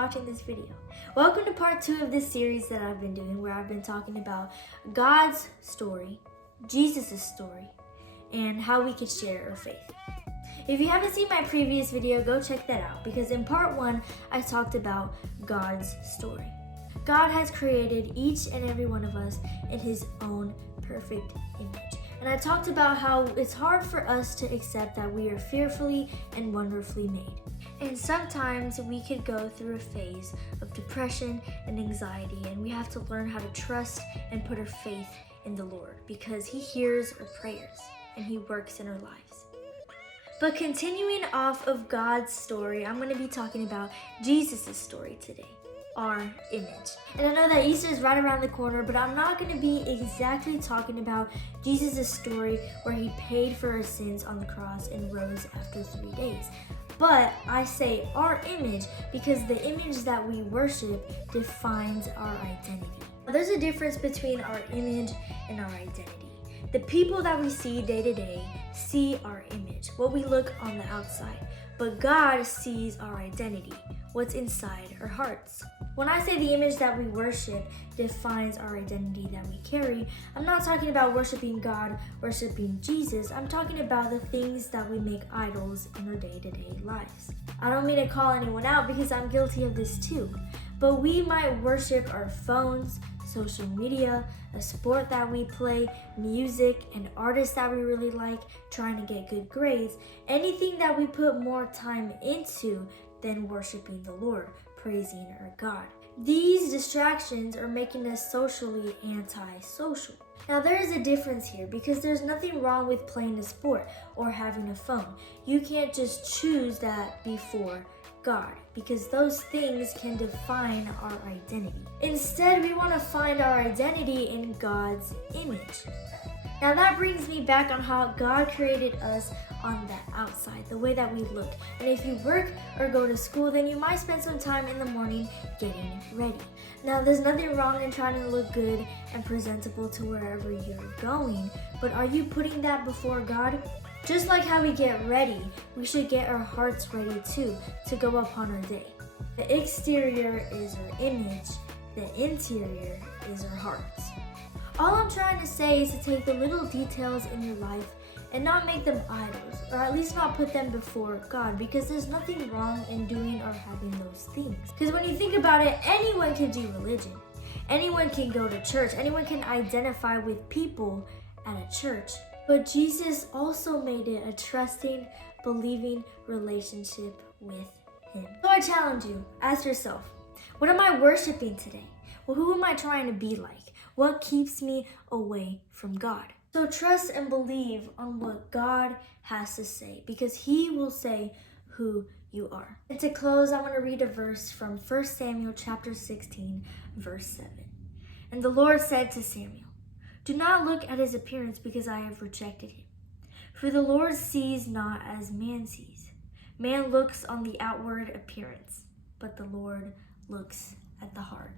watching this video. Welcome to part 2 of this series that I've been doing, where I've been talking about God's story, Jesus' story, and how we can share our faith. If you haven't seen my previous video, go check that out, because in part 1, I talked about God's story. God has created each and every one of us in his own perfect image. And I talked about how it's hard for us to accept that we are fearfully and wonderfully made. And sometimes we could go through a phase of depression and anxiety, and we have to learn how to trust and put our faith in the Lord, because he hears our prayers and he works in our lives. But continuing off of God's story, I'm going to be talking about Jesus' story today, our image. And I know that Easter is right around the corner, but I'm not going to be exactly talking about Jesus' story where he paid for our sins on the cross and rose after 3 days. But I say our image because the image that we worship defines our identity. There's a difference between our image and our identity. The people that we see day to day see our image, what we look on the outside. But God sees our identity, what's inside our hearts. When I say the image that we worship defines our identity that we carry, I'm not talking about worshiping God, worshiping Jesus. I'm talking about the things that we make idols in our day-to-day lives. I don't mean to call anyone out because I'm guilty of this too, but we might worship our phones, social media, a sport that we play, music, an artist that we really like, trying to get good grades, anything that we put more time into than worshiping the Lord, praising our God. These distractions are making us socially antisocial. Now there is a difference here, because there's nothing wrong with playing a sport or having a phone. You can't just choose that before God, because those things can define our identity. Instead, we want to find our identity in God's image. Now that brings me back on how God created us on the outside, the way that we look. And if you work or go to school, then you might spend some time in the morning getting ready. Now there's nothing wrong in trying to look good and presentable to wherever you're going, but are you putting that before God? Just like how we get ready, we should get our hearts ready too, to go upon our day. The exterior is our image, the interior is our hearts. All I'm trying to say is to take the little details in your life and not make them idols, or at least not put them before God, because there's nothing wrong in doing or having those things. Because when you think about it, anyone can do religion. Anyone can go to church. Anyone can identify with people at a church. But Jesus also made it a trusting, believing relationship with him. So I challenge you, ask yourself, what am I worshiping today? Well, who am I trying to be like? What keeps me away from God? So trust and believe on what God has to say, because he will say who you are. And to close, I want to read a verse from 1 Samuel chapter 16, verse 7. And the Lord said to Samuel, "Do not look at his appearance, because I have rejected him. For the Lord sees not as man sees. Man looks on the outward appearance, but the Lord looks at the heart."